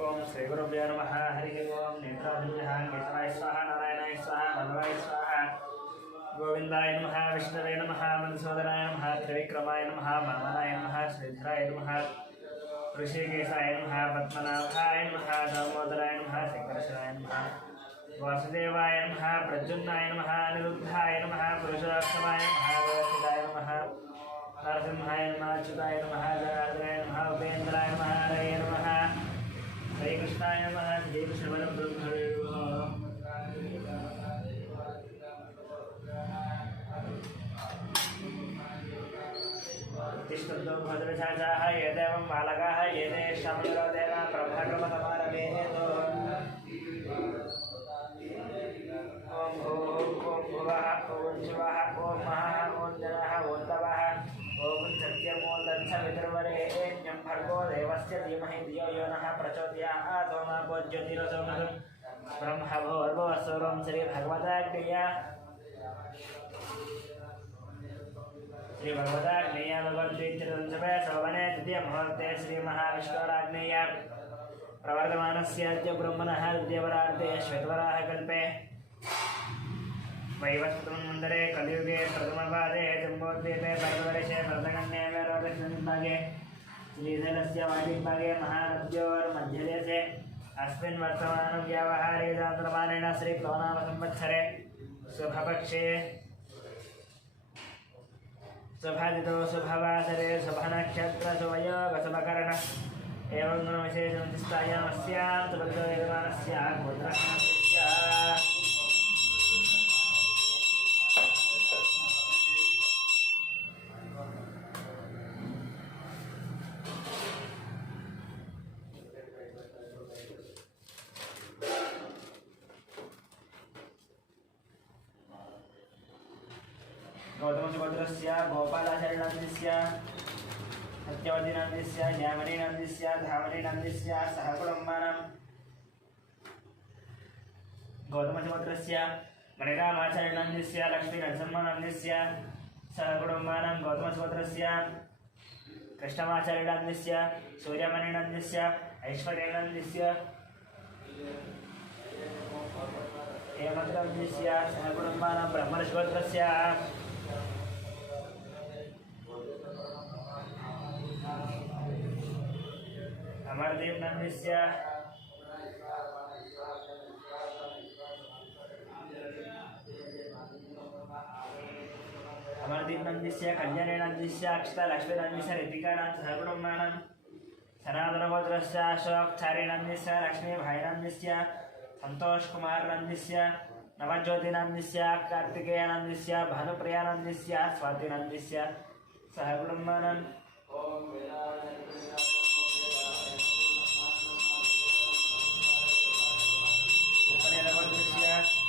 ओम श्री गुरुभ्यो नमः। हरि ओम। नेत्राभिः केशवाय स्वाहा, नारायणाय स्वाहा, माधवाय स्वाहा, गोविंदाय नमः, विष्णवे नमः, मधुसूदनाय नमः, त्रिविक्रमाय नमः, वामनाय नमः, श्रीधराय नमः, ऋषिकेशाय नमः, पद्मनाभाय नमः, दामोदराय नमः, शंकरशराय नमः, वासुदेवाय नमः, प्रद्युम्नाय नमः, अनिरुद्धाय नमः, पुरुषोत्तमाय नमः, व्यवस्थिताय नमः, नरसिंहाय नमः, अच्युताय नमः, जनार्दनाय नमः, उपेन्द्राय नमः, हरये नमः, हरे कृष्णाय नमः, जय कृष्णवरब्रह्मणे नमः। तिष्ठन्तो भद्रचाचाः ये देवं बालकाः ये देशमिरोदेन प्रभाक्रमसमारभेतो ॐ भुवः ॐ शिवः ॐ महः ॐ जनः ॐ तवः ॐ सत्यमोदच्छवितुर्वरेण्यं भर्गो देवस्य धीमहि धियो यो नः प्रचोदयात्। ॐ ज्योतिरसोमः ब्रह्मभूर्भुवस्सुरं श्रीभगवदाज्ञया श्री भगवदाग्नेय भगवद्गीतांशवे शोभने तृतीय मुहूर्ते श्री महाविष्णुराग्नेय प्रवर्तमानस्य ब्रह्मणः द्वितीयवरार्धे श्वेतवराहकल्पे वैवस्वतमन्वन्तरे कलियुगे प्रथमपादे जम्बोद्वीपे भैरववर्षे भरतकन्ये मेरुदक्षिणभागे श्रीशैलस्य वायव्यभागे महानद्योर्मध्यदेशे अस्मिन् वर्तमानव्यावहारे चान्द्रमानेन श्रीप्लवनामसंवत्सरे शुभपक्षे शुभादितो शुभवासरे शुभनक्षत्र शुभयोग शुभकर्ण एवं गुणविशेषं तिष्ठायामस्यां सुभद्रो यजमानस्य गोत्रस्य गौतमसुभद्रस्य गोपालाचार्यनन्दस्य सत्यवतीनन्दस्य जयमणिनन्दस्य धामणिनन्दस्य सह कुटुम्बानां गौतमसुभद्रस्य मणिरामाचार्यनन्दस्य लक्ष्मीनरसिंहनन्दस्य सह कुटुम्बानां गौतमसुभद्रस्य कृष्णमाचार्यनन्दस्य सूर्यमणिनन्दस्य ऐश्वर्यनन्दस्य हेमन्तनन्दस्य सह कुटुम्बानां ब्रह्मणसुभद्रस्य अमरदीप नंदस्य कल्याणी नंदस्य अक्षता लक्ष्मी नंदस्य ऋतिकानां सहकुटुम्बानां सनातनगोत्रस्य अशोकचारी नंदस्य लक्ष्मी भाई नंदस्य संतोष कुमार नंदस्य नवज्योति नंदस्य कार्तिकेय नंदस्य भानुप्रिया नंदस्य स्वाति नंदस्य सहकुटुम्बानां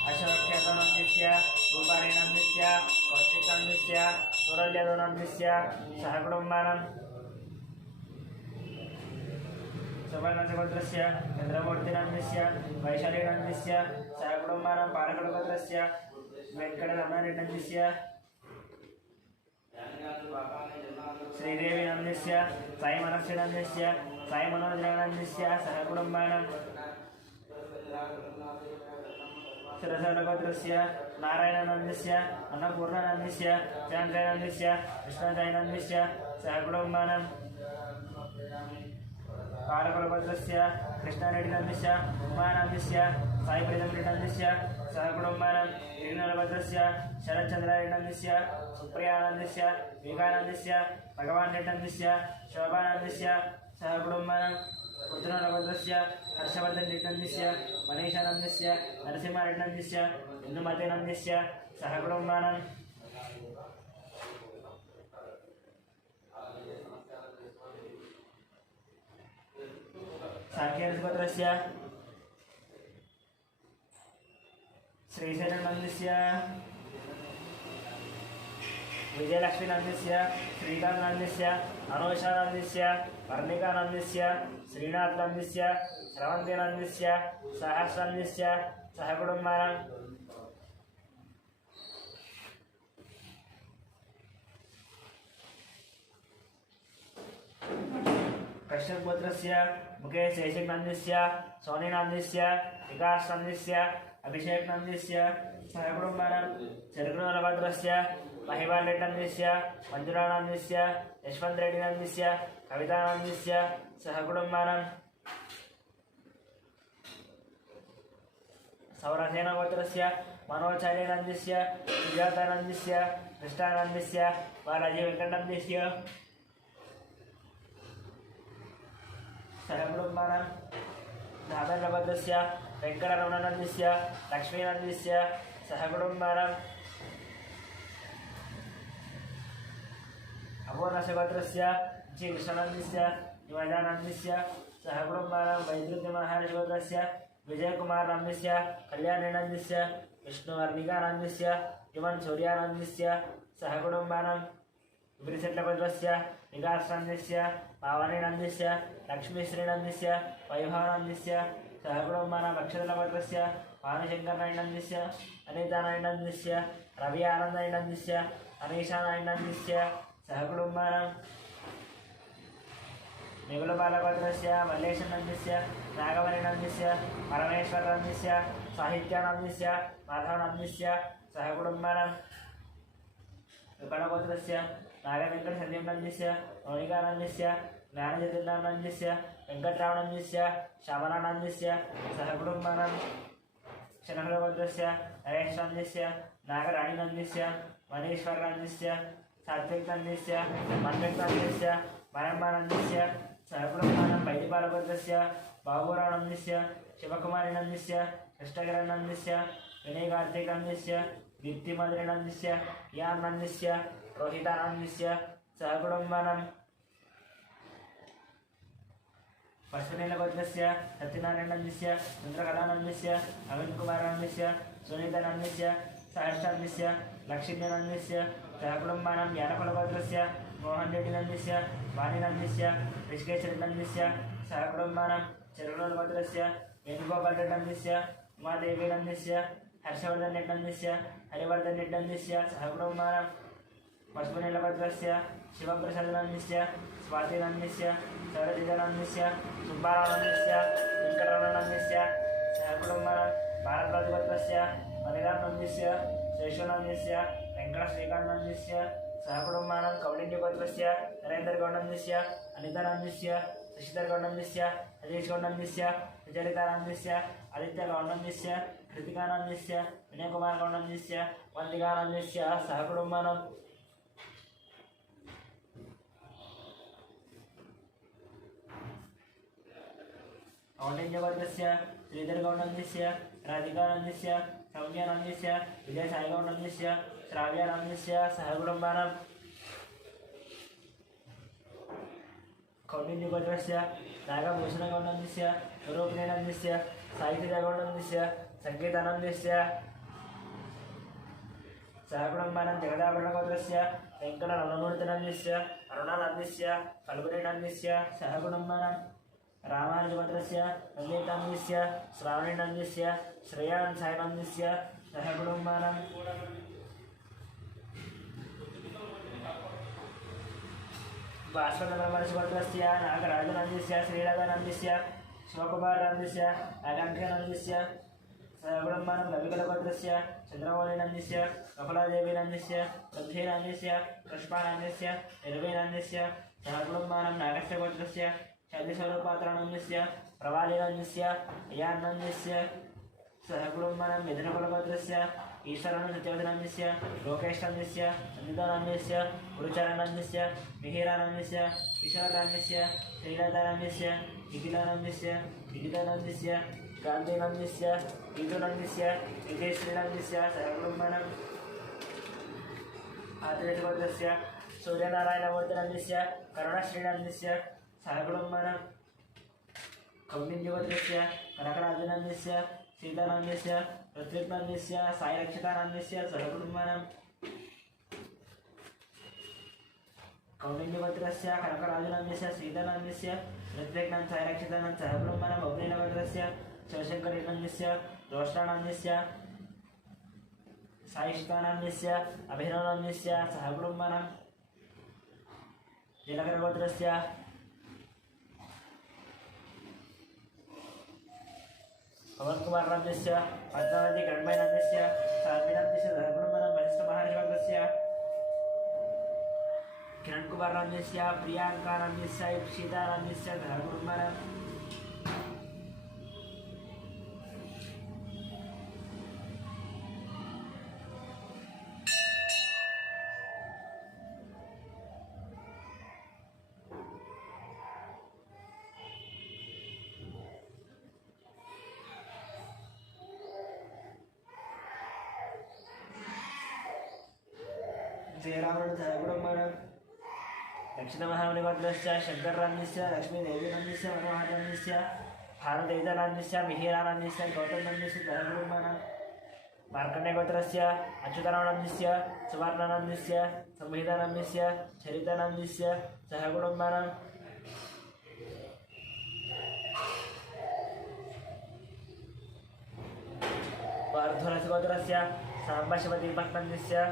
अशोक्यनन्दस्य रूपारीनन्दस्य कौशिकनन्दस्य सुरल्यनन्दस्य सहकुटुम्बानां सुवर्णसुभद्रस्य चन्द्रमूर्तिनन्दस्य वैशालीनन्दस्य सहकुटुम्बानां पालकडगोत्रस्य वेङ्कटरमणनन्दस्य श्रीदेवीनन्दस्य साईमनस्यनन्दस्य साईमनोजनन्दस्य सहकुटुम्बानां सुरसनगोत्रस्य नारायणनन्दस्य अन्नपूर्णानन्दस्य चन्द्रनन्दस्य कृष्णजयनन्दस्य सहकुटुम्बानां कालकुलगोत्रस्य कृष्णारेड्डिनन्दस्य उमानन्दस्य साईप्रीतमरेड्डिनन्दस्य सहकुटुम्बानां गिरिनलगोत्रस्य शरच्चन्द्रारेड्डिनन्दस्य सुप्रियानन्दस्य विवेकानन्दस्य भगवान् रेड्डिनन्दस्य शोभानन्दस्य सहकुटुम्बानां पुत्रनगोत्रस्य हर्षवर्धनरेड्डिनन्दस्य मनीषानन्दस्य नरसिंहरेड्डिनन्दस्य इंदुमतीनन्दस्य सहकुटुम्बानां साङ्ख्यरसगोत्रस्य श्रीशैलनन्दस्य विजयलक्ष्मीनन्दस्य श्रीकान्तनन्दस्य अनुषानन्दस्य वर्णिकानन्दस्य श्रीनाथनन्दस्य श्रवन्तीनन्दस्य सहस्रनन्दस्य सहकुटुम्बानां कश्यपगोत्रस्य मुखे शेषिकनन्दस्य सोनिनन्दस्य विकासनन्दस्य अभिषेकनन्दस्य सहकुटुम्बानां चरुकुलभद्रस्य महिवालरेड्डनन्दस्य मञ्जुलानन्दस्य यशवन्तरेड्डिनन्दस्य कवितानन्दस्य सहकुटुम्बानां सौरसेनगोत्रस्य मनोचार्यनन्दस्य सुजातानन्दस्य कृष्णानन्दस्य बालाजी वेङ्कटनन्दस्य सहकुटुम्बानां धामेन्द्रभद्रस्य वेङ्कटरमणनन्दस्य लक्ष्मीनन्दस्य सहकुटुम्बानां अपूर्णस्य श्रीकृष्णनन्दस्य युवजानन्दस्य सहकुटुम्बानां वैद्युतिमहाराजगोत्रस्य विजयकुमारनन्दस्य कल्याणीनन्दस्य विष्णुवर्णिकानन्दस्य युवन् सूर्यानन्दस्य सहकुटुम्बानां विपरीतभद्रस्य विकासनन्दस्य पावनीनन्दस्य लक्ष्मीश्रीनन्दस्य वैभवानन्दस्य सहकुटुम्बानां नक्षत्रभद्रस्य भानुशङ्करनन्दस्य अनितानन्दस्य रवि आनन्दनन्दस्य अनीशानन्दस्य सहकुटुम्बानां निगुलबालभद्रस्य मल्लेशनन्दस्य नागवनिनन्दस्य परमेश्वरनन्दस्य साहित्यानन्दस्य माधवनन्दस्य सहकुटुम्बानां विपणगोत्रस्य नागवेङ्कटसन्दीपनन्दस्य मौलिकानन्दस्य ज्ञानचतुर्णानन्दस्य वेङ्कटरामनन्दस्य श्यामलानन्दस्य सहकुटुम्बानां शनहरगोत्रस्य नरेशनन्दस्य नागराणीनन्दस्य मनीश्वरनन्दस्य सात्विकनन्दस्य मन्वेकनन्दस्य मरम्मानन्दस्य सहकुटुम्बानां वैदिपालगोत्रस्य बाबूरावनन्दस्य शिवकुमारीनन्दस्य कृष्णगिरनन्दस्य विनयकार्तिकनन्दस्य दीप्तिमधुरिनन्दस्य यानन्दस्य रोहितानन्दस्य सहकुटुम्बानां पशुनीलगोत्रस्य सत्यनारायणनन्दस्य चन्द्रकलानन्दस्य अरुणकुमारनन्दस्य सुनीतानन्दस्य सहर्षानन्दस्य लक्ष्मीनन्दस्य सहकुटुम्बानां यानकुलगोत्रस्य मोहनरेड्डिनन्दस्य वाणीनन्दस्य ऋषिकेशनन्दस्य सहकुटुम्बानां चरुकुलगोत्रस्य वेणुगोपालरेड्डनन्दस्य उमादेवीनन्दस्य हर्षवर्धनरेड्डनन्दस्य हरिवर्धनरेड्डनन्दस्य सहकुटुम्बानां पशुनीलभद्रस्य शिवप्रसादनन्दस्य स्वातिनन्दस्य सरजितनन्दस्य सुब्बारानन्दस्य वेङ्कटरमणनन्दस्य सहकुटुम्बानां भारद्वाजगोत्रस्य मणिरामनन्दस्य शेषनन्दस्य वेङ्कटश्रीकान्तनन्दस्य सहकुटुम्बानां कौलिन्यगोत्रस्य नरेन्द्रगौडनन्दस्य अनितानन्दस्य शशिधरगौडनन्दस्य अजीशगौडनन्दस्य सुचरितानन्दस्य आदित्यगौडनन्दस्य कृतिकानन्दस्य विनयकुमारगौडनन्दस्य वन्दिकानन्दस्य सहकुटुम्बानां कौण्डिन्यगोत्रस्य श्रीधरगौडनन्दस्य राधिकानन्दस्य सौम्यानन्दस्य विजयसाईगौडनन्दस्य श्राव्यानन्दस्य सहकुटुम्बानां कौण्डिन्यगोत्रस्य नागभूषणगौडनन्दस्य स्वरूपिणीनन्दस्य साहित्यगौडनन्दस्य सङ्गीतानन्दस्य सहकुटुम्बानां जगदाभरणगोत्रस्य वेङ्कटरमणमूर्तिनन्दस्य अरुणानन्दस्य फल्गुनीनन्दस्य सहकुटुम्बानां रामानुजगोत्रस्य नन्दितानन्दस्य श्रावणीनन्दस्य श्रेयानन्दस्य सहकुटुम्बानां भास्वरगोत्रस्य नागराजनन्दस्य श्रीराधानन्दस्य शिवकुमारनन्दस्य आकाङ्क्षानन्दस्य सहकुटुम्बानां रविकुलगोत्रस्य चन्द्रमौळीनन्दस्य ककुलादेवीनन्दस्य गन्धीनन्दस्य पुष्पानन्दस्य निर्वीनन्दस्य सहकुटुम्बानां नागस्यगोत्रस्य शैलस्वरूपात्रानन्दस्य प्रवालीनन्दस्य अयानन्दस्य सहकुटुम्बानां मिथुनकुलगोत्रस्य ईश्वरानन्दस्य लोकेशानन्दस्य नन्दितानन्दस्य गुरुचरानन्दस्य मिहिरानन्दस्य किशोरानन्दस्य श्रीलतानन्दस्य निखिलानन्दस्य विजितानन्दस्य गान्धीनन्दस्य विदुनन्दस्य विजयश्रीनन्दस्य सहकुटुम्बानां आदित्यगोत्रस्य सूर्यनारायणमूर्तिनन्दस्य करुणश्रीनन्दस्य सहकुटुम्बानां कौण्डिन्यगोत्रस्य कनकराजनन्दस्य सीतानन्दस्य ऋत्विक्नन्दस्य साईरक्षितानन्दस्य सहकुटुम्बानां कौण्डिन्यगोत्रस्य कनकराजनन्दस्य सीतानन्दस्य ऋत्विक्नन्दस्य साईरक्षितानन्दस्य सहकुटुम्बानां बौद्धीनगोत्रस्य शिवशङ्करीनन्दस्य रोषणानन्दस्य साईष्ठानन्दस्य अभिनवनन्दस्य सहकुटुम्बानां जिलकरगोत्रस्य पवन कुमार नंदस्य पद्मावती गणमय नंदस्य साध्वी नंदस्य धर्मणमनं वशिष्ठ महर्षिवर्गस्य किरण कुमार नंदस्य प्रियांका नंदस्य इप्सिता नंदस्य धर्मणमनं जयरामन धर्मणमनं दक्षिण महामणिभद्रस्य शंकर नंदस्य लक्ष्मी देवी नंदस्य मनोहर नंदस्य भारतदेवता नंदस्य मिहिरा नंदस्य गौतम नंदस्य धर्मणमनं मार्कण्डेय गोत्रस्य अच्युतराम नंदस्य सुवर्ण नंदस्य संहिता नंदस्य चरिता नंदस्य सहकुटुम्बनं वार्धुरस्य गोत्रस्य सांबशिवती नंदस्य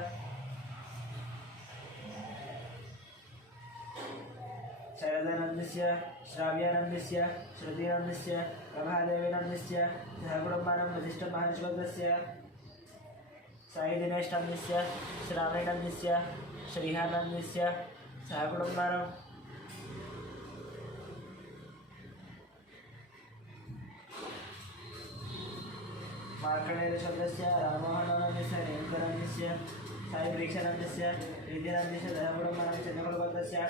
शरदानंदस्य श्राव्यानंदस्य श्रुतिनंदस्य प्रभादेवीनंदस्य सहकुटुम्बनं वसिष्ठ महर्षिवर्गस्य साई दिनेश नंदस्य श्रावणनंदस्य श्रीहानंदस्य सहकुटुम्बनं मार्कण्डेयशब्दस्य राममोहननंदस्य रेणुकनंदस्य साई वृक्षनंदस्य विद्यानंदस्य सहकुटुम्बनं चन्द्रकुलगोत्रस्य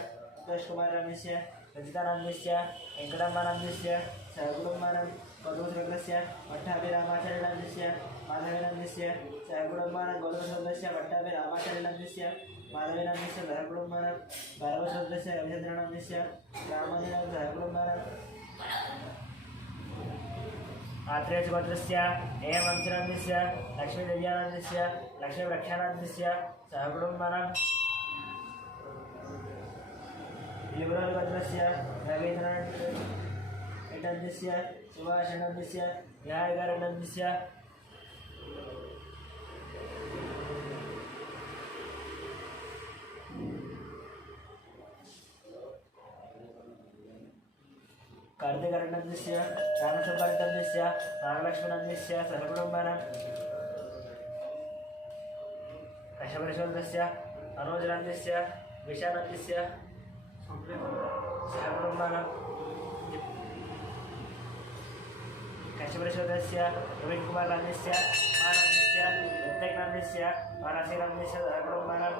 कुमार नंदस्य रजिता नंदस्य वेंकटम्मा नंदस्य सहकुटुम्बनं पद्मश्रीवर्गस्य पट्टाभिरामाचार्य नंदस्य माधवी नंदस्य सहकुटुम्बनं गौतमशब्दस्य पट्टाभिरामाचार्य नंदस्य माधवी नंदस्य सहकुटुम्बनं भैरवशब्दस्य रविचन्द्र नंदस्य रामानुजन सहकुटुम्बनं आत्रेयगोत्रस्य एवंशनंदस्य लक्ष्मीदेव्यानंदस्य लक्ष्मीवृक्षानंदस्य सहकुटुम्बनं लिबरल गोत्रस्य रवीन्द्रनंदस्य सुभाषनंदस्य न्यायकरणंदस्य कार्तिकरणंदस्य रामचंद्रनंदस्य नागलक्ष्मणंदस्य सहकुटुम्बनं कश्यपरिशोधस्य अनुजनंदस्य विशानंदस्य सहकुटुम्बनं कश्यपरिशोधस्य प्रवीण कुमार नंदस्य मानंदस्य उत्तकनंदस्य मानसीनंदस्य सहकुटुम्बनं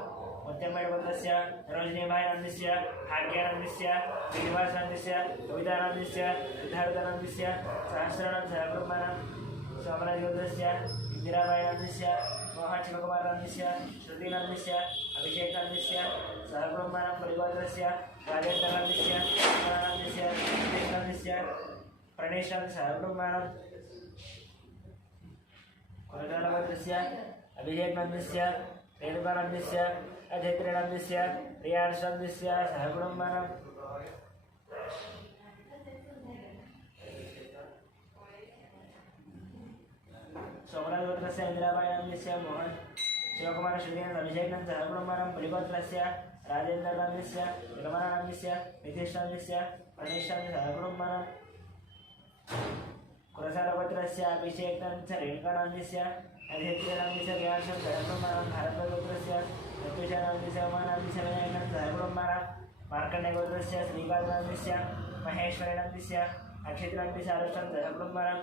मध्यमगोत्रस्य रजनीभाई नंदस्य भाग्यानंदस्य श्रीनिवासनंदस्य कवितानंदस्य सिद्धार्थनंदस्य सहस्रनं सहकुटुम्बनं सोमराजगोत्रस्य इंदिराबाई नंदस्य मोहन शिवकुमार नंदस्य श्रुतिनंदस्य अभिषेक नंदस्य सहकुटुम्बनं परिगोत्रस्य राजेन्द्र नंदस्य नंदस्य नंदस्य प्रणेश सहकुटुम्बनं कोलगोत्रस्य अभिषेक नंदस्य रेणुका नंदस्य अजयत्री नंदस्य प्रियांश नंदस्य सहकुटुम्बनं सोमराजगोत्रस्य इंदिराबाई नंदस्य मोहन शिवकुमार श्रीनंद अभिषेक सहकुटुम्बनं परिगोत्रस्य राजेन्द्र नंदस्य रमण नंदस्य नितीश नंदस्य प्रणेश सहकुटुम्बनं कुरसारगोत्रस्य अभिषेक नंदस्य रेणुका नंदस्य अजयत्री नंदस्य प्रियांश सहकुटुम्बनं भारतगोत्रस्य प्रत्युष नंदस्य उमा नंदस्य विनायक सहकुटुम्बनं मार्कण्डेय गोत्रस्य श्रीकांत नंदस्य महेश्वरी नंदस्य अक्षित नंदस्य अनुष्ठन सहकुटुम्बनं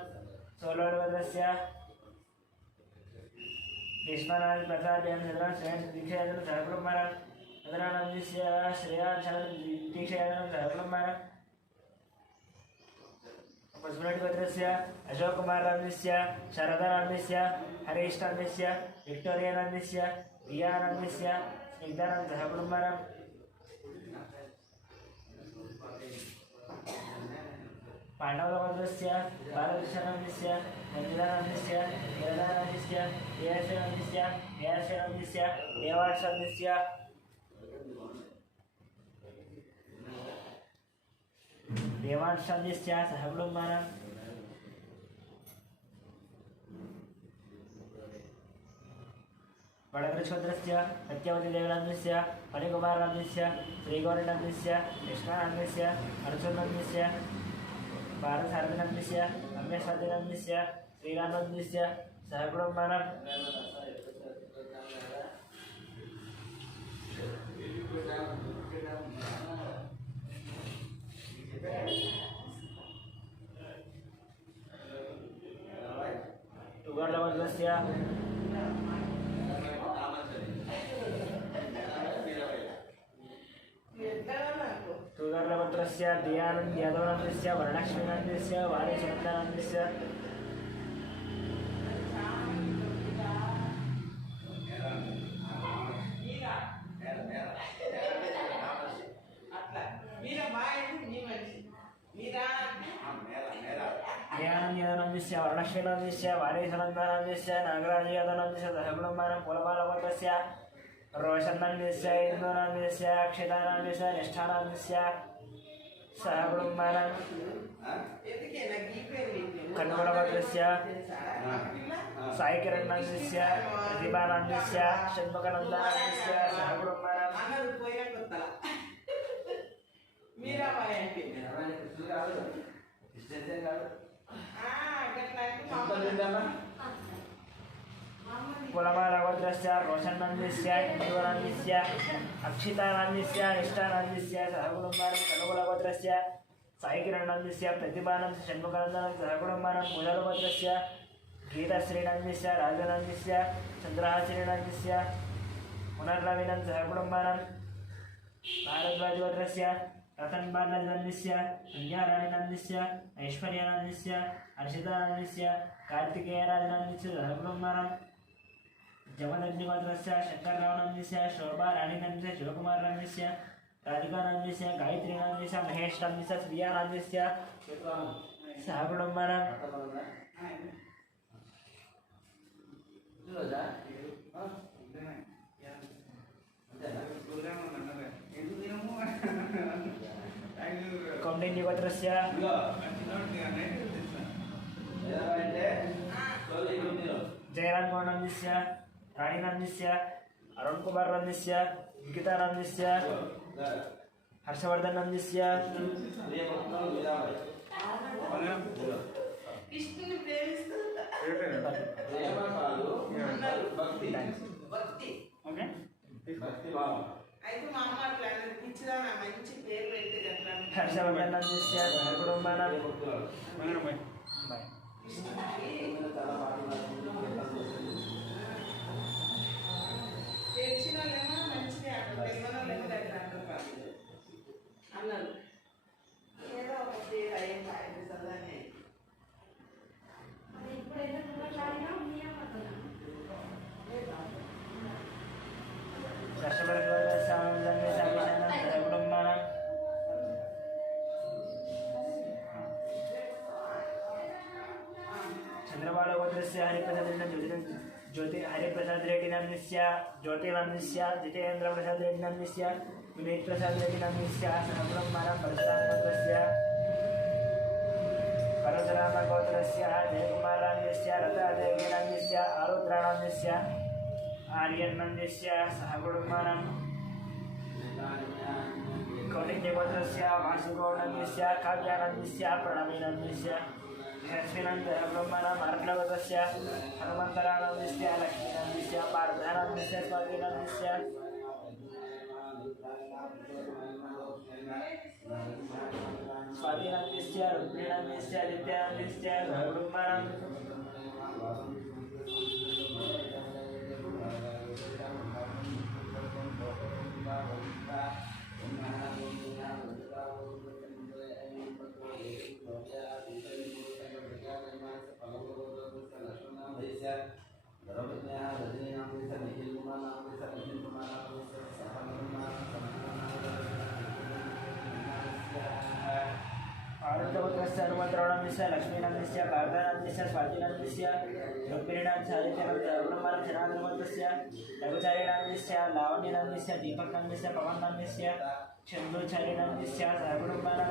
सोलोडगोत्रस्य भीष्मनाथ प्रसाद चंद्र श्रेयन दीक्षायन सहकुटुम्बनं नंदस्य श्रेयांश दीक्षायन सहकुटुम्बनं पशुमणिगोत्रस्य अशोक कुमार नंदस्य शरदा नंदस्य हरीश नंदस्य विक्टोरिया नंदस्य रिया नंदस्य स्निग्धानंद सहकुटुम्बनं पांडवगोत्रस्य बालकृष्ण नंदस्य रंजिता नंदस्य गिरधा नंदस्य देवश्री नंदस्य देवश्री नंदस्य देवांश नंदस्य देवांश नंदस्य सहकुटुम्बनं वडकृष्णोत्रस्य सत्यवती देवनंदस्य मणिकुमार नंदस्य श्रीगौरी नंदस्य कृष्णा नंदस्य अर्जुन नंदस्य भारतसारथिनन्दस्य रम्यस्वातिनन्दस्य श्रीरामनन्दस्य सहकुटुम्बानां तुगर्लवद्रस्य तुगर्लवद्रस्य दयानन्द यादवनन्दस्य वरलक्ष्मीनन्दस्य वाणीसुनन्दनन्दस्य यादवनन्दस्य वरलक्ष्मीनन्दस्य वाणीसुनन्दनन्दस्य नागराज यादवनन्दस्य सहकुटुम्बानां कुलबालवद्रस्य रोशनन्दस्य इंदुनन्दस्य अक्षितानन्दस्य निष्ठानन्दस्य सहकुटुम्बानां कन्नडवद्रस्य साईकिरणनन्दस्य प्रतिभानन्दस्य षण्मुखनन्दनन्दस्य सहकुटुम्बानां कुलमालवद्रस्य रोशनन्दस्य इंदुनन्दस्य अक्षितानन्दस्य निष्ठानन्दस्य सहकुटुम्बानां कन्नडवद्रस्य साईकिरणनन्दस्य प्रतिभानन्दस्य षण्मुखनन्दनन्दस्य सहकुटुम्बानां मुदलवद्रस्य गीताश्रीनन्दस्य राजनन्दस्य चन्द्रहाश्रीनन्दस्य पुनर्नवीनन्दस्य सहकुटुम्बानां भारद्वाजवद्रस्य रतनबालनन्दस्य संज्ञाराणीनन्दस्य ऐश्वर्यानन्दस्य हर्षितानन्दस्य कार्तिकेयराजनन्दस्य सहकुटुम्बानां जमदग्निवद्रस्य शंकररावनन्दस्य शोभाराणीनन्दस्य शिवकुमारनन्दस्य राधिकानन्दस्य गायत्रीनन्दस्य महेशनन्दस्य श्रियानन्दस्य सहकुटुम्बानां कौंडिन्यवद्रस्य जयरामगौडनन्दस्य राणीनन्दस्य अरुणकुमारनन्दस्य गीतानन्दस्य हर्षवर्धननन्दस्य हर्षवर्धननन्दस्य सहकुटुम्बानां चंद्रबालवद्रस्य ज्योति हरिप्रसाद रेड्डी नन्दस्य ज्योतिनन्दस्य जितेन्द्र प्रसाद रेड्डी नन्दस्य विनीत प्रसाद रेड्डी नन्दस्य सहकुटुम्बानां परशुरामगोत्रस्य परशुरामगोत्रस्य जयकुमारनन्दस्य रतादेवीनन्दस्य आरुद्रानन्दस्य आर्यनन्दस्य सहकुटुम्बानां कौटिन्यगोत्रस्य वासुगौडनन्दस्य काव्यानन्दस्य प्रणवीनन्दस्य लक्ष्मीनन्दस्य ब्रह्मणां अर्णवदस्य हनुमन्तरानन्दस्य लक्ष्मीनन्दस्य पार्थानन्दस्य स्वातिनन्दस्य स्वातिनन्दस्य रुक्मिणन्दस्य आदित्यानन्दस्य ब्रह्मणां आदित्यपुत्रस्य हनुमन्तरानन्दस्य लक्ष्मीनन्दस्य पार्थानन्दस्य स्वातिनन्दस्य रुक्मिणीनन्दस्य आदित्यनन्दस्य ब्रह्मणां जनार्दनवद्रस्य रघुचारिनन्दस्य लावण्यनन्दस्य दीपकनन्दस्य पवननन्दस्य चन्दुचारिनन्दस्य सहकुटुम्बानां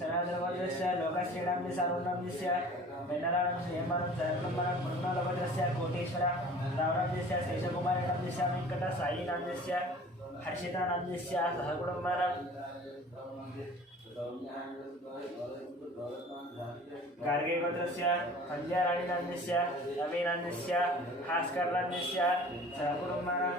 सनातनवद्रस्य लोकश्रीनन्दस्य अरुणनन्दस्य वेन्नलानन्दस्य हेमानन्दस्य सहकुटुम्बानां पुण्यलवद्रस्य Koteshwar रावणान्यस्य शेषकुमारनान्यस्य वेङ्कटसायिनान्यस्य हर्षितानान्यस्य सहकुटुम्बानां गार्गेयगोत्रस्य कल्याराणीनान्यस्य रवीनान्यस्य भास्करनान्यस्य सहकुटुम्बानां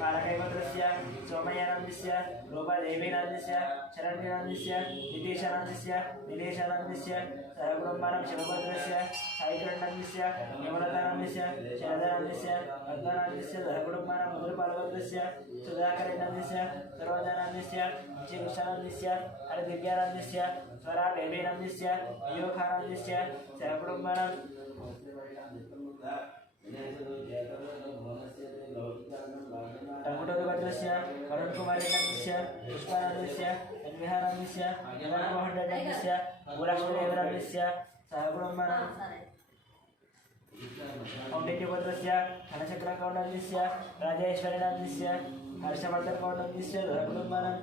पालकैगोत्रस्य सोमय्यनान्यस्य रूपादेवीनान्यस्य शरण्यनान्यस्य नितीशनान्यस्य निलेशनान्यस्य सहकुटुम्बानां शिवगोत्रस्य साईकरणान्यस्य निवृतानान्यस्य शरदनान्यस्य पद्मनान्यस्य सहकुटुम्बानां मधुरपालगोत्रस्य सुधाकरनान्यस्य सरोजनान्यस्य विजयकृष्णान्यस्य हरदिव्यानान्यस्य स्वरादेवीनान्यस्य योखानान्यस्य सहकुटुम्बानां टंकुटोगोत्रस्य करुणकुमारीनान्यस्य पुष्पानान्यस्य अन्विहानान्यस्य नवमोहननान्यस्य भूलक्ष्मीदेवनान्यस्य सहकुटुम्बानां कौण्डिन्यगोत्रस्य धनचक्रकौण्डन्यस्य राजेश्वरीनान्यस्य हर्षवर्धनकौण्डन्यस्य सहकुटुम्बानां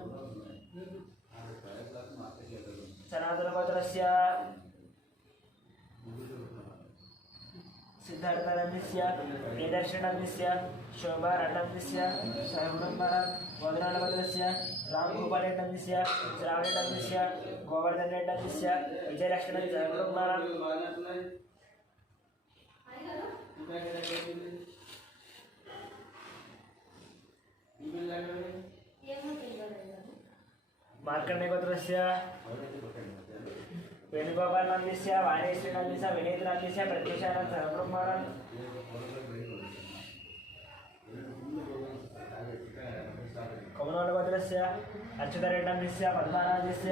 सनातनगोत्रस्य सिद्धार्थनान्यस्य प्रियदर्शनान्यस्य शोभाराणान्यस्य सहकुटुम्बानां गोविन्दगोत्रस्य रामगोपालनान्यस्य श्रावणनान्यस्य गोवर्धननान्यस्य विजयलक्ष्मणान्यस्य सहकुटुम्बानां मार्कण्डेयगोत्रस्य वेणुगोपालनान्यस्य वाणीश्रीनान्यस्य विनीतनान्यस्य प्रत्युषानां सहकुटुम्बानां कमलोगोत्रस्य अच्युतरेड्डन्यस्य पद्मानान्यस्य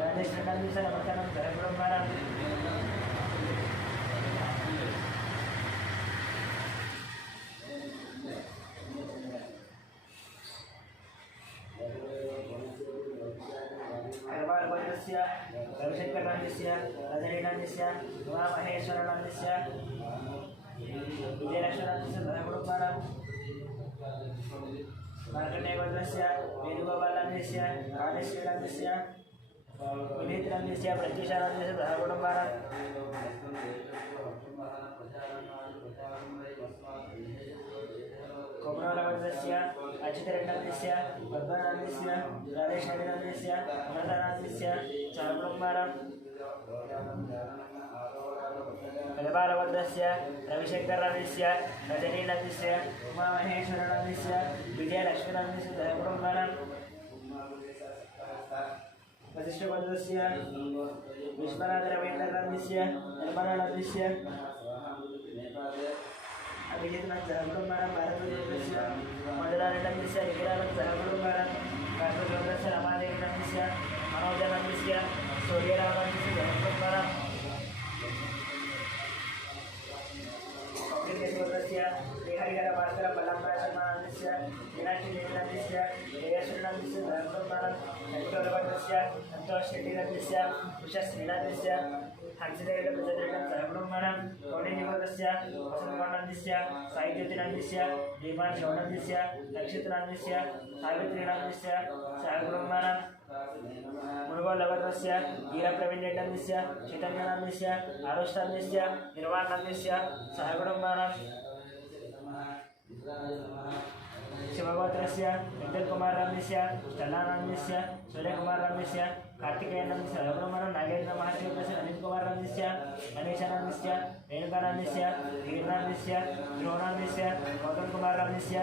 राजेश्वरनान्यस्य नमस्कारां सहकुटुम्बानां गोत्रस्य रविशंकरनान्यस्य रजनीनान्यस्य उमामहेश्वरनान्यस्य विजयलक्ष्मणान्यस्य सहकुटुम्बानां मार्कण्डेयगोत्रस्य वेणुगोपालनान्यस्य राजेश्वरनान्यस्य विनीतनान्यस्य प्रत्युषानान्यस्य सहकुटुम्बानां कोमलगोत्रस्य अच्युतरेड्डन्यस्य पद्मनान्यस्य राजेश्वरीनान्यस्य अमृतानान्यस्य सहकुटुम्बानां कलबालगोत्रस्य रविशंकरनान्यस्य रजनीनान्यस्य उमामहेश्वरनान्यस्य विजयलक्ष्मीनान्यस्य सहकुटुम्बानां वसिष्ठगोत्रस्य विश्वनाथरवीन्द्रनान्यस्य निर्मलानान्यस्य अभिजितनाथ सहकुटुम्बानां भारतगोत्रस्य मधुरारेड्डन्यस्य निखिलानां सहकुटुम्बानां कार्तिकगोत्रस्य रमादेवीनान्यस्य मनोजनान्यस्य सूर्यरामान्यस्य सहकुटुम्बानां कौटिल्यगोत्रस्य श्रीहरिहरभास्करपल्लवराजशर्मानान्यस्य मीनाक्षीदेवीनान्यस्य जयश्रीनान्यस्य सहकुटुम्बानां कटुटोलगोत्रस्य सन्तोषशेट्टिनान्यस्य उषश्रीनान्यस्य हंसदेवप्रजननं सहकुटुम्बानां कौण्डिन्यगोत्रस्य वसन्तगौण्डन्यस्य साहित्यनान्यस्य दीपांशगौण्डन्यस्य नक्षत्रनान्यस्य सावित्रीनान्यस्य सहकुटुम्बानां मुरुगोलगोत्रस्य वीरप्रवीणरेड्डन्यस्य चैतन्यनान्यस्य आरुष्टान्यस्य निर्वाणान्यस्य सहकुटुम्बानां शिवगोत्रस्य विठ्ठलकुमारनान्यस्य स्टेल्लानान्यस्य सूर्यकुमारनान्यस्य कार्तिकेयनान्यस्य सहकुटुम्बानां नागेन्द्रमहादेवस्य अनिलकुमारनान्यस्य मनीषानान्यस्य रेणुकानान्यस्य वीरनान्यस्य ध्रुवनान्यस्य गौतमकुमारनान्यस्य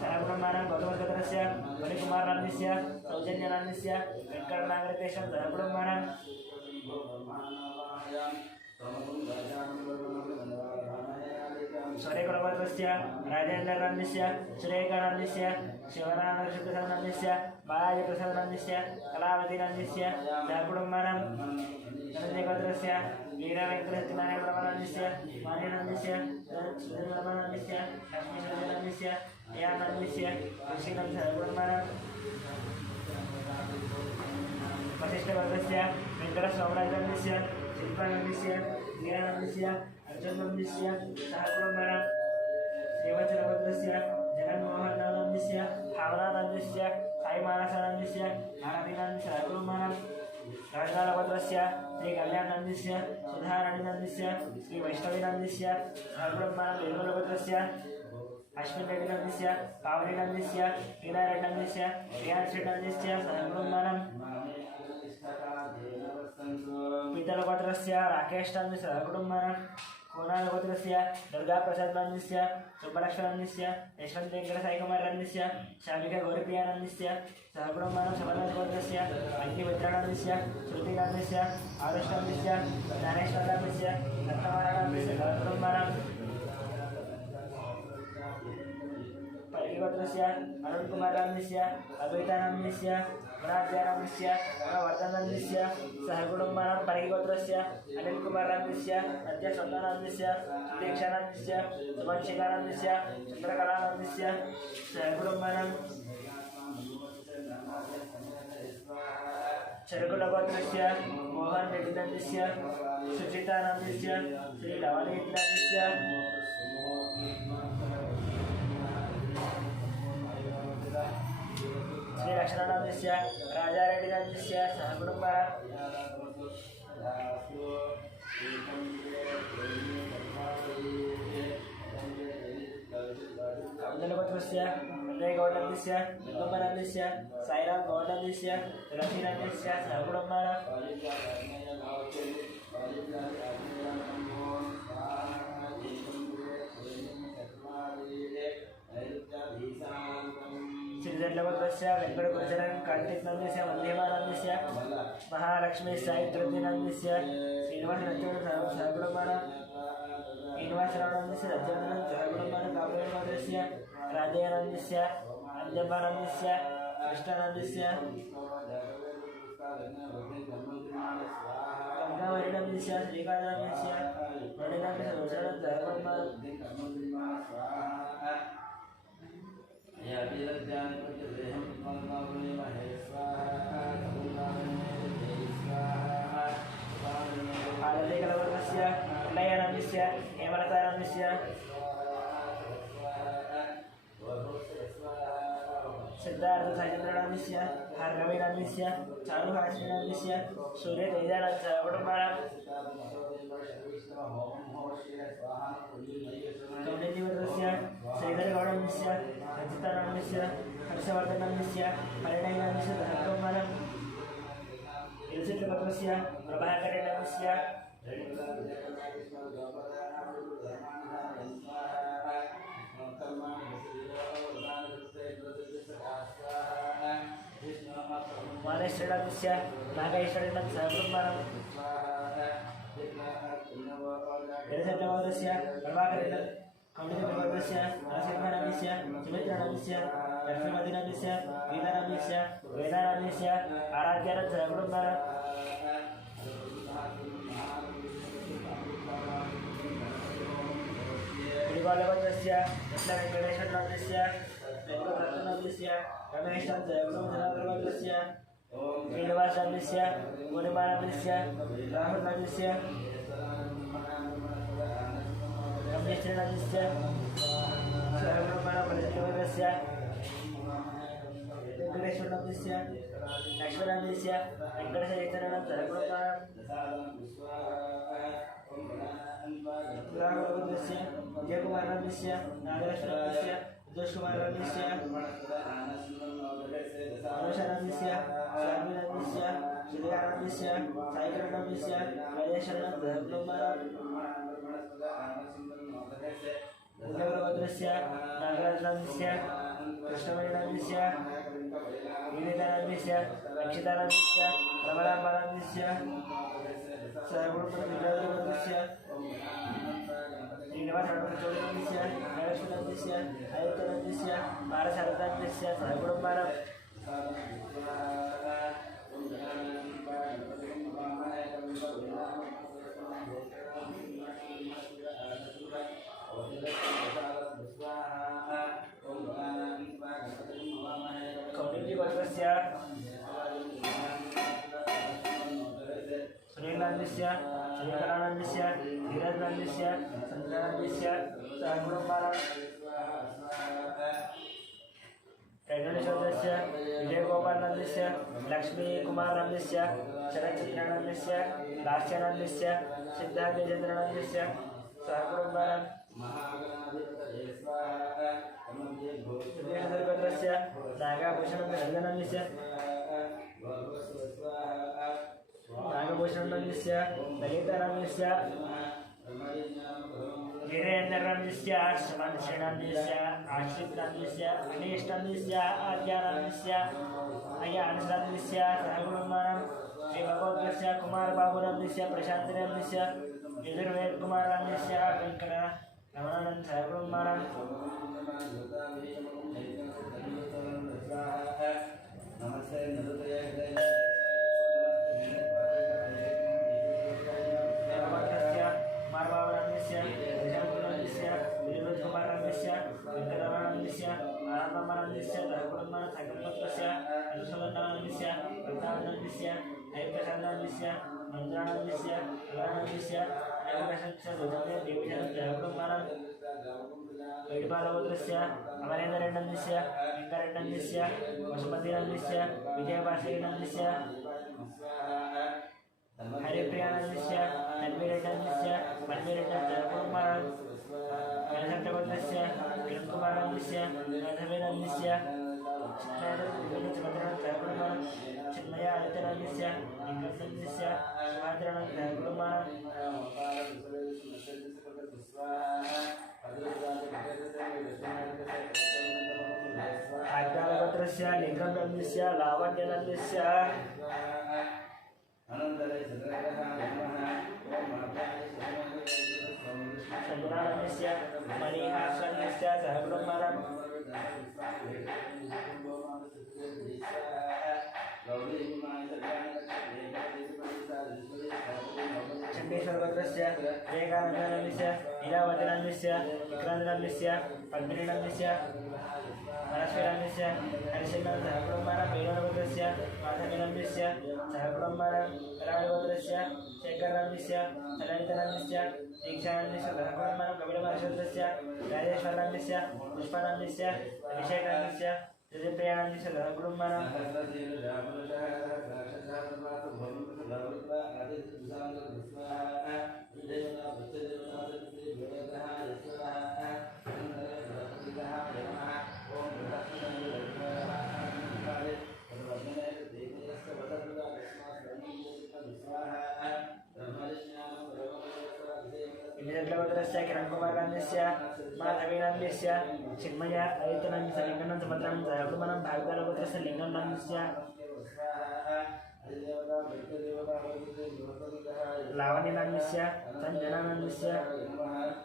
सहकुटुम्बानां गौतमगोत्रस्य मणिकुमारनान्यस्य सौजन्यनान्यस्य वेङ्कटनागरकेशं सहकुटुम्बानां सूर्यकुलगोत्रस्य राजेन्द्रनान्यस्य सुरेखानान्यस्य शिवनाथप्रसादनान्यस्य बालाजीप्रसादनान्यस्य कलावतीनान्यस्य सहकुटुम्बानां धनञ्जयगोत्रस्य वीरवेङ्कटसत्यनारायणवर्मनान्यस्य मान्यनान्यस्य सुधीरवर्मनान्यस्य लक्ष्मीसर्जनान्यस्य यानान्यस्य ऋषीनां सहकुटुम्बानां वसिष्ठगोत्रस्य वेङ्कटसोमराजान्यस्य शिल्पानान्यस्य वीरानान्यस्य अर्जुननान्यस्य सहकुटुम्बानां श्रीवत्सलगोत्रस्य जगन्मोहनान्यस्य भावनानान्यस्य साईमानसानान्यस्य भारतीनान्यस्य सहकुटुम्बानां राजनालगोत्रस्य Shri कल्याणनन्दस्य सुधारणनन्दस्य Shri वैष्णवीनन्दस्य सर्वब्रह्माण्ड निर्मलगोत्रस्य अश्विनन्दस्य पावनीनन्दस्य लीलारेड्डन्दस्य प्रियांश्रीनन्दस्य सर्वब्रह्माण्ड पीतलगोत्रस्य राकेशनन्दस्य सर्वब्रह्माण्ड कोणालगोत्रस्य दुर्गाप्रसादनन्दस्य सुब्बलक्ष्मणन्दस्य यशवन्तवेङ्कटसाईकुमारनन्दस्य शामिकगौरीप्रियानन्दस्य सहकुटुम्बानां सबलगोत्रस्य अग्निमित्रानन्दस्य श्रुतिनन्दस्य आरुष्टनन्दस्य ज्ञानेश्वरनन्दस्य रत्नमारानन्दस्य सहकुटुम्बानां परिगोत्रस्य अरुणकुमारनन्दस्य अद्वैतानन्दस्य गुणाध्यानन्दस्य वर्धनन्दस्य सहकुटुम्बानां परिगोत्रस्य अनिलकुमारनन्दस्य नद्यस्वन्दनन्दस्य सुदीक्षानन्दस्य सुवंशिकानन्दस्य चन्द्रकलानन्दस्य सहकुटुम्बानां चरकुलगोत्रस्य Mohan रेड्डिनन्दस्य सुचितानन्दस्य Shri लवणीन्द्रनन्दस्य Shri लक्ष्मणानन्दस्य राजारेड्डिनन्दस्य सहकुटुम्बानां कौंडलगोत्रस्य अजयगौडनन्दस्य निगमनन्दस्य Sairam गौडनन्दस्य रफीनन्दस्य सहकुटुम्बानां श्रीजन्लगोत्रस्य वेङ्कटगुरुचरन् कार्तिकनन्दस्य मध्यमानन्दस्य Mahalakshmi साईकृतिनन्दस्य श्रीनिवासनन्दस्य सहकुटुम्बानां श्रीनिवासरावनन्दस्य रजवर्धनं सहकुटुम्बानां काव्यगोत्रस्य राधेयानन्दस्य अंजम्बानन्दस्य कृष्णानन्दस्य गंगावरीनन्दस्य श्रीकान्तनन्दस्य मणिनन्दस्य रोचनं सहकुटुम्बानां आदलेखलवर्गस्य कल्याणनन्दस्य हेमलतानन्दस्य सिद्धार्थसाईचन्द्रनन्दस्य हररविनन्दस्य चारुहासिनन्दस्य सूर्यतेजानन्दस्य कुटुम्बानां कौंडिन्यगोत्रस्य श्रीधरगौडनन्दस्य रचितानन्दस्य हर्षवर्धनन्दस्य परिणयनन्दस्य सहकुटुम्बानां इलसिट्लगोत्रस्य प्रभाकरेणन्दस्य मानेश्वरनन्दस्य नागेश्वरनन्दस्य सहकुटुम्बानां इलसिट्लगोत्रस्य प्रभाकरेण कौंडिन्यगोत्रस्य नरसिंहनन्दस्य सुमित्रानन्दस्य लक्ष्मीपतिनन्दस्य गीतानन्दस्य वेदानन्दस्य आराध्यानन्दस्य सहकुटुम्बानां श्रीबालभद्रस्य कृष्णवेङ्कटेश्वरनन्दस्य वेङ्कटरत्ननन्दस्य रमेशनन्दस्य गुरुमधुराभद्रस्य श्रीनिवासनन्दस्य पूर्णिमानन्दस्य राहुलनन्दस्य रमेश्वरनन्दस्य सहकुटुम्बानां वेङ्कटेश्वरनन्दस्य लक्ष्मणनन्दस्य वेङ्कटशेखरनन्दस्य सहकुटुम्बानां विजयकुमारनन्दस्य नागेश्वरनन्दस्य जोशकुमारनन्दस्य अनुषानन्दस्य शार्मिनन्दस्य श्रीयानन्दस्य साईकरणनन्दस्य राजेश्वरनन्दस्य सहकुटुम्बानां उदयगोत्रस्य नागराजनन्दस्य कृष्णमणिनन्दस्य विनीतानन्दस्य रक्षितानन्दस्य रमणाम्बानन्दस्य सहकुटुम्बस्य श्रीनिवासनन्दस्य नरसिंहनन्दस्य आदित्यनन्दस्य पारसारथनन्दस्य सहकुटुम्बानां कौंडिन्यगोत्रस्य सुनीलनन्दस्य श्रीकलानन्दस्य धीरजनन्दस्य चन्द्रनन्दस्य सहकुटुम्बानां रघुनन्दस्य विजयगोपालनन्दस्य Nandisya, Lakshmi Kumar Nandisya, Sharachitra Nandisya, Lasya Nandisya, Siddhartha Chandra Nandisya, Sahakurumbara, Sudesh Naga Bhushan Nandisya, Naga Bhushan Nandisya, Dalita Nandisya, Virendra Nandisya, Shaman Nandisya, Ashrit Nandisya, Anish Nandisya, Adya Nandisya, Ayan Nandisya, Sahakurumbara, Sri Bhagavad Kumar Babu Nandisya, Prashanti Nandisya, Yudhirved Kumar Nandisya, Venkana, Ramanand Sahakurumbara, Namaste Marvarannisya, Vijayanannisya, Virudhumarannisya, Venkatarannisya, Aramarannisya, Dhakuramana Thakapatrasya, Anusalanannisya, Bhaktavanannisya, Aikashanannisya, Mandranannisya, Avaranannisya, Aikashansya, Dujamya, Devishan, Dhakuramana, Vaidipalavatrasya, Amarendaranannisya, Vinkaranannisya, Vasumatirannnisya, Vijayapashiranannisya, Haripriyanannisya, Tanviranannisya, Manviranannisya, Manhatavatrasya, Kirankumarannisya, Madhavirannisya, Chinmaya Aditanannisya, Vinkaranannisya, Sumadranannisya, Adhyalavatrasya, Lingranannisya, Lavanyanannisya, Sanjanannisya, Manihasannisya, Sahakurumbara, Chandeshwarvatrasya, Vivekanandanannisya, Leelavatranannisya, Vikrandanannisya, Padminanannisya, Manasvirannisya, Harishannan Sahakurumbara, Vedanavatrasya, Madhavinannisya, Sahakurumbara, Karalivatrasya, Shekarannisya, Salalitanannisya, Dikshanannisya, Sahakurumbara, Kapilavarshvatrasya, Rajeshwarannisya, Pushpanannisya, Abhishekannisya, Tridipriyanannisya, Sahakurumbara, Indra Kirankumarannisya, Madhavinannisya, Chinmaya Aditanannisya, Linganam Samatram, Sahakurumbara, Bhagavatatrasya, Linganannisya, Lavanyanannisya, Sanjananannisya,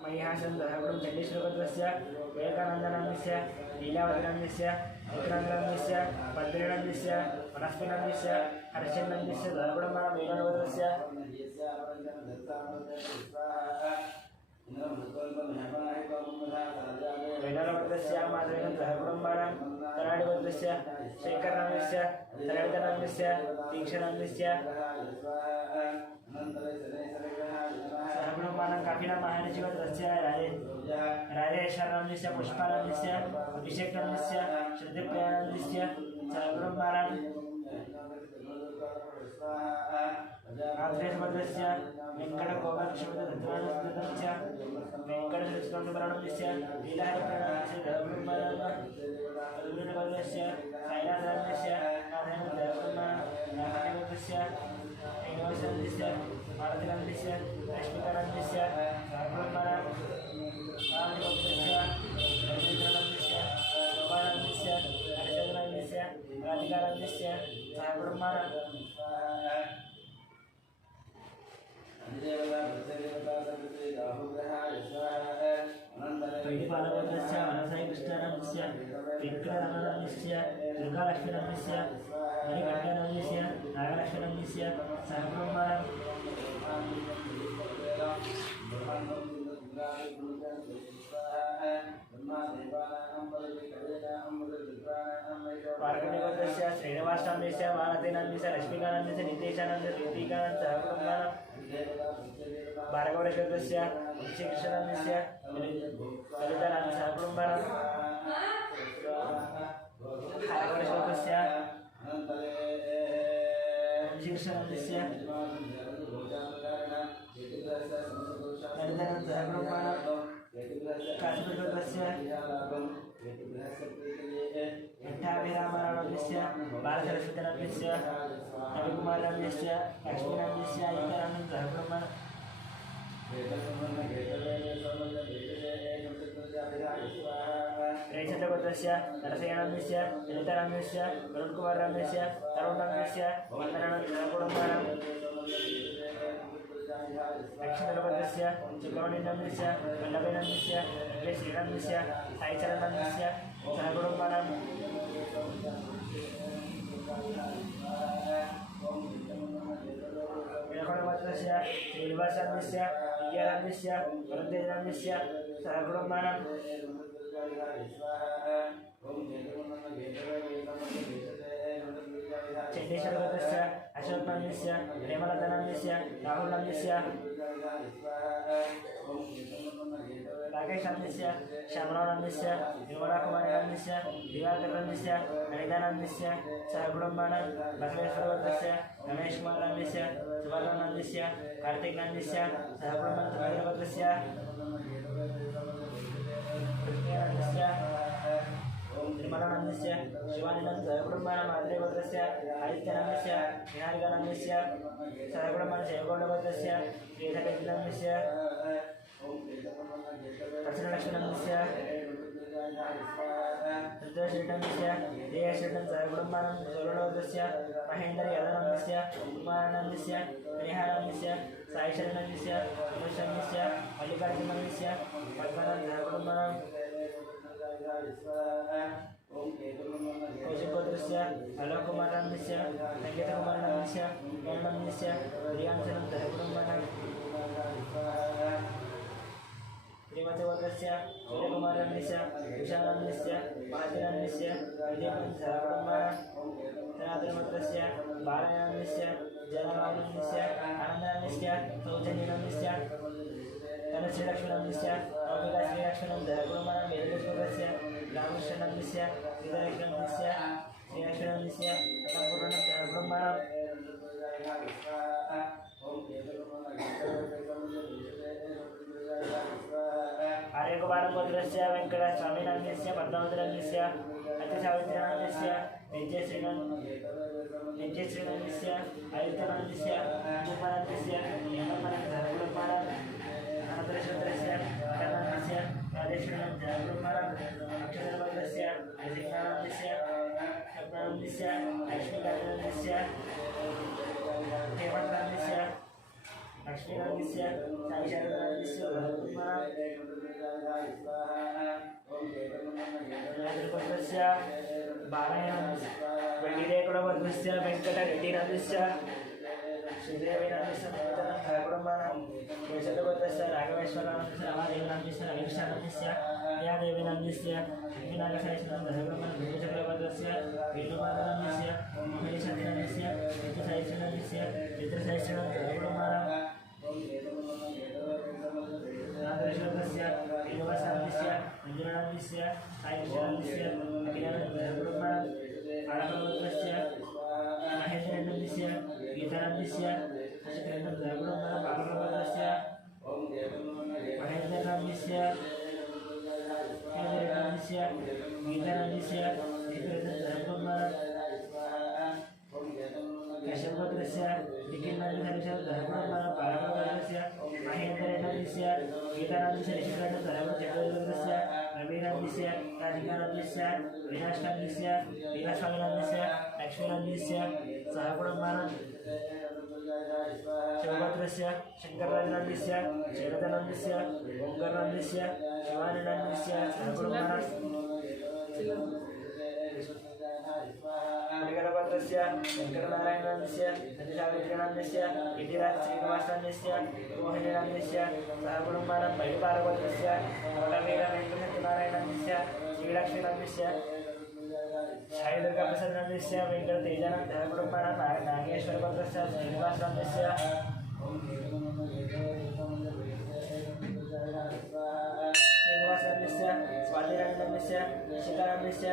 Mahihashan Sahakurum Chandeshwarvatrasya, Vivekanandanannisya, Leelavatranannisya, Vikrandanannisya, Padminanannisya, Manasvinannisya, Harishannannisya, Sahakurumbara, Vedanavatrasya, Vedanavatrasya, Madhavinam Sahakurumbara, Karalivatrasya, Shekarannisya, Salalitanannisya, Dikshanannisya, Sahakurumbara, Kapila Maharijivatrasya, Rajeshwarannisya, Pushpanannisya, Abhishekannisya, Shrudipriyanannisya, Sahakurumbara, Adresvatrasya, Venkata Gopakshamudratranasya, Venkata Sritrandubaranannisya, Leelaharipriyanannisya, Sahakurumbara, Adurunavatrasya, Sainathrannisya, Madhavinam Sahakurumbara, Namadevatrasya, Ainavasannnisya, Marathirannnisya, Rashmikarannnisya, Sahakurumbara, Namadevatrasya, Rajendranannisya, Goparannisya, Harishadrannisya, Radhikarannnisya, Sahakurumbara, Vaidipalavatrasya, Manasai Krishnanannisya, Vikranannisya, Durgalakshminannisya, Manikandanannisya, Nagalakshminannisya, Sahakurumbara, Vargadevatrasya, Srinivasannnisya, Manatinannisya, Rashmikanannisya, Niteshanannisya, Ritika Sahakurumbara, Bhargavarakshatrasya, Krishnan Lalitanannisya, Sahakurumbara, Bhargavarakshatrasya, गोत्रस्य विठ्ठाभिरामस्य बालसरस्वतीनाम्यस्य रविकुमाराम्यस्य लक्ष्मीनाम्यस्य ऐक्यानन्दः ब्रह्मण रेचन्द्रगोत्रस्य नरसेनाम्यस्य ललिताराम्यस्य वरुणकुमाराम्यस्य तरुणाम्यस्य वन्दनानन्दकुटुम्बानां लक्ष्मीनगरस्य चक्रवर्णीनाम्यस्य वल्लभेनाम्यस्य श्रीराम्यस्य साईचरणाम्यस्य सहकुटुम्बानां विलखणगोत्रस्य श्रीनिवासाम्यस्य विद्याराम्यस्य वरुणतेजनाम्यस्य सहकुटुम्बानां चण्डीश्वरगोत्रस्य अशोकनाम्यस्य प्रेमलतानाम्यस्य राहुलनाम्यस्य राकेशाम्यस्य श्यामरावनाम्यस्य निर्मलाकुमारीनाम्यस्य दिवाकरनाम्यस्य ललितानाम्यस्य सहकुटुम्बानां बसवेश्वरगोत्रस्य रमेशकुमाराम्यस्य सुवर्णनाम्यस्य कार्तिकनाम्यस्य सहकुटुम्बानां निर्मलानन्दस्य शिवानन्द सहकुटुम्बानां मातृगोत्रस्य आदित्यनाम्यस्य विनायकनाम्यस्य सहकुटुम्बानां जयगौडगोत्रस्य श्रीधरनाम्यस्य प्रसन्नलक्ष्मीनाम्यस्य रुद्रश्रीनाम्यस्य देयश्रीनं सहकुटुम्बानां सौरणगोत्रस्य महेन्द्र यादवनाम्यस्य कुमारनाम्यस्य प्रेहानाम्यस्य साईशरणाम्यस्य विमर्शाम्यस्य मल्लिकार्जुनाम्यस्य पद्मनां सहकुटुम्बानां कौशिकगोत्रस्य अलोककुमाराम्यस्य संगीतकुमाराम्यस्य कर्णाम्यस्य प्रियांशनं सहकुटुम्बानां श्रीमतिगोत्रस्य सूर्यकुमाराम्यस्य विशालाम्यस्य महाजनाम्यस्य विजयपुरं सहकुटुम्बानां सनातनगोत्रस्य बालयाम्यस्य जलमालिन्यस्य आनन्दाम्यस्य सौजन्यनाम्यस्य धनश्रीलक्ष्मीनाम्यस्य रौमिका श्रीलक्ष्मणं सहकुटुम्बानां वेदगोत्रस्य रामकृष्णनाम्यस्य श्रीधरलक्ष्मीनाम्यस्य श्रीलक्ष्मीनाम्यस्य सम्पूर्णं सहकुटुम्बानां आर्यकुमारगोत्रस्य वेङ्कटस्वामीनाम्यस्य पद्मावतीनाम्यस्य अत्यसावित्रीनाम्यस्य विजयश्रीनाम्यस्य आदित्यनाम्यस्य कुमाराम्यस्य लिङ्गम्बरं सहकुटुम्बानां अनन्तरशूद्रस्य कर्णाम्यस्य राजेश्वरनं सहकुटुम्बानां अक्षरगोत्रस्य नरसिंहानाम्यस्य स्वप्नानाम्यस्य लक्ष्मीकान्तनाम्यस्य हेमन्ताम्यस्य लक्ष्मीनाम्यस्य साईशारदाम्यस्य सहकुटुम्बानां गोत्रस्य बालयाम्यस्य वेङ्कटेकुलगोत्रस्य वेङ्कटरेड्डिनाम्यस्य श्रीदेवीनाम्यस्य नूतनं सहकुटुम्बानां केशवगोत्रस्य राघवेश्वरानाम्यस्य रमादेवीनाम्यस्य रविकृष्णानाम्यस्य विद्यादेवीनाम्यस्य लक्ष्मीनागसहस्रनाम सहकुटुम्बानां भूमिचक्रगोत्रस्य वीरकुमारनाम्यस्य मोहिनीशान्तिनाम्यस्य ऋतुसहस्रनाम्यस्य चित्रसहस्रनाम सहकुटुम्बानां नागेश्वरस्य श्रीनिवासाम्यस्य मंजुनाम्यस्य साईकृष्णाम्यस्य अखिलानन्दकुटुम्बानां आलपगोत्रस्य महेन्द्रनाम्यस्य गीतानाम्यस्य शशिकरन्दं सहकुटुम्बानां बालगोत्रस्य महेन्द्रनाम्यस्य हेमरेड्डिनाम्यस्य गीतानाम्यस्य श्रीकरन्दं सहकुटुम्बानां कश्यपगोत्रस्य निखिलनाम्यस्य सहकुटुम्बानां बालगोत्रस्य महेन्द्रनाम्यस्य गीतानाम्यस्य ऋषिकरन्दं सहकुटुम्बस्य रविनाम्यस्य राधिकानाम्यस्य विनाशनाम्यस्य वीरस्वामीनाम्यस्य लक्ष्मीनाम्यस्य सहकुटुम्बानां शिवगोत्रस्य शङ्करराजनाम्यस्य श्रीरथनाम्यस्य ओङ्कारनाम्यस्य शिवाननाम्यस्य सहकुटुम्बानां मणिकरगोत्रस्य वेङ्कटनारायणाम्यस्य नन्दसावित्रीनाम्यस्य गिरिराजश्रीनिवासाम्यस्य मोहिनीनाम्यस्य सहकुटुम्बानां परिपालगोत्रस्य नवलवीरवेङ्कटसत्यनारायणाम्यस्य श्रीलक्ष्मीनाम्यस्य साईदुर्गाप्रसादनाम्यस्य वेङ्कटतेजानां सहकुटुम्बानां नागेश्वरगोत्रस्य श्रीनिवासनाम्यस्य श्रीनिवासनाम्यस्य स्वातिरान्नस्य शिकारान्नस्य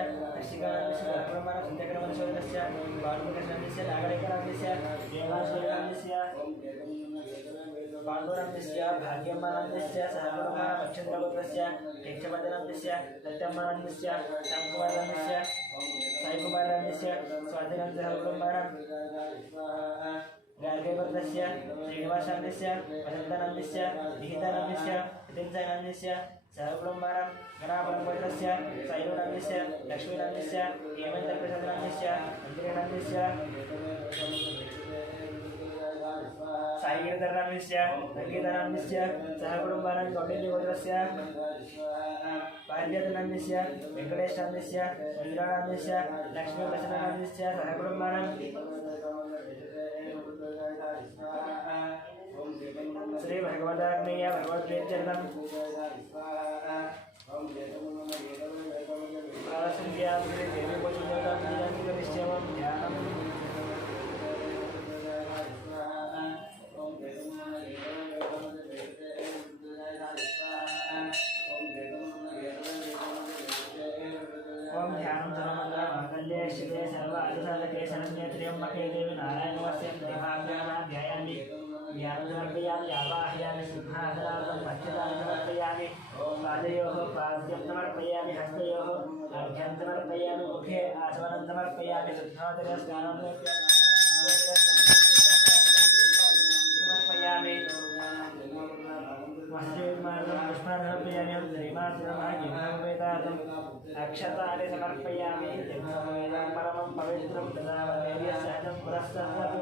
शिकारान्नस्य ब्रह्मण सत्यक्रमणशोधनस्य वाल्मीकरान्नस्य नागरिकरान्नस्य देवाशोधनान्नस्य पाण्डुरान्नस्य भाग्यमानान्नस्य सहकुटुम्बः मच्छन्द्रपुत्रस्य केशवदनान्नस्य दत्तम्मानान्नस्य श्यामकुमारान्नस्य साईकुमारान्नस्य स्वातिरान्नस्य सहकुटुम्बानां गार्गेवर्धस्य श्रीनिवासान्नस्य वसन्तनान्नस्य विहितानान्नस्य हितेन्द्रनान्नस्य सहकुटुम्बानां गणापरमपुत्रस्य सैरुनान्नस्य लक्ष्मीनान्नस्य हेमेन्द्रप्रसादनान्नस्य इन्द्रेणान्नस्य साईगिरिधरनान्नस्य रङ्गीधरान्नस्य सहकुटुम्बानां कौटिल्यपुत्रस्य पार्यतनान्नस्य वेङ्कटेशान्नस्य इन्द्राणान्नस्य लक्ष्मीप्रसन्नान्नस्य सहकुटुम्बानां श्री भगवदाग्नेय भगवद्वेद्यर्थं प्रासंज्ञां श्री देवी पूजनोदां निश्चयं ध्यानम् ओम ध्यानं सर्वमंगलमांगल्ये शिवे सर्वार्थसाधके शरण्ये त्र्यंबके देवी नारायणवस्यं देवाभ्यां ध्यायामि ध्यानं समर्पयामि आवाहयामि सिंहासनार्थं पश्चिदानं समर्पयामि पादयोः पाद्यं समर्पयामि हस्तयोः अर्घ्यं समर्पयामि मुखे आसवनं समर्पयामि शुद्धोदकस्नानं समर्पयामि पुष्पाणि श्रीमातृमागिवेदातम् अक्षतानि समर्पयामि परमं पवित्रं तदावदेव्यसहजं पुरस्सर्वतु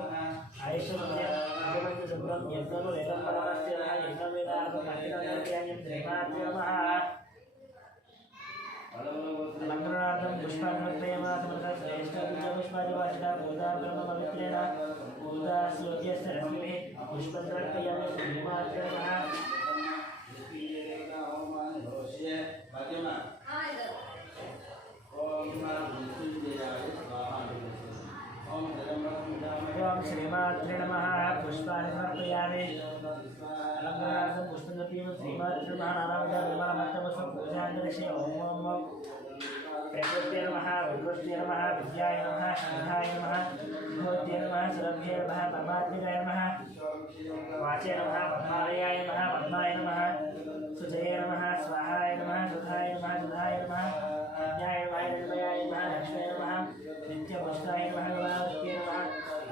ऐश्वर्यं यज्ञवेदं परमस्य यज्ञवेदातम् अखिलवेद्यायं श्रीमातृमः अलङ्करणार्थं पुष्पाणि समर्पयामः श्रेष्ठपुष्पादिवासिता पूजा ब्रह्मपवित्रेण पूजास्योद्यस्य रश्मिः पुष्पं समर्पयामि श्रीमातृमः ओम श्रीमात्रे नमः पुष्पाणि समर्पयामि अलङ्करणार्थं पुष्पं समर्पयामि श्रीमात्रे नमः नानाविधनिर्मलमस्तपुष्पं पूजाञ्जलिषे ओम प्रकृत्यै नमः विकृत्यै नमः विद्याय नमः श्रद्धाय नमः विभूत्यै नमः सुरभ्ये नमः परमात्मिकाय नमः वाचे नमः पद्मालयाय नमः पद्माय नमः सुजये नमः स्वाहाय नमः सुधाय नमः सुधाय नमः यज्ञाय नमः निर्भयाय नमः लक्ष्म्यै नमः नित्यपुष्टाय नमः गणाधिपतये नमः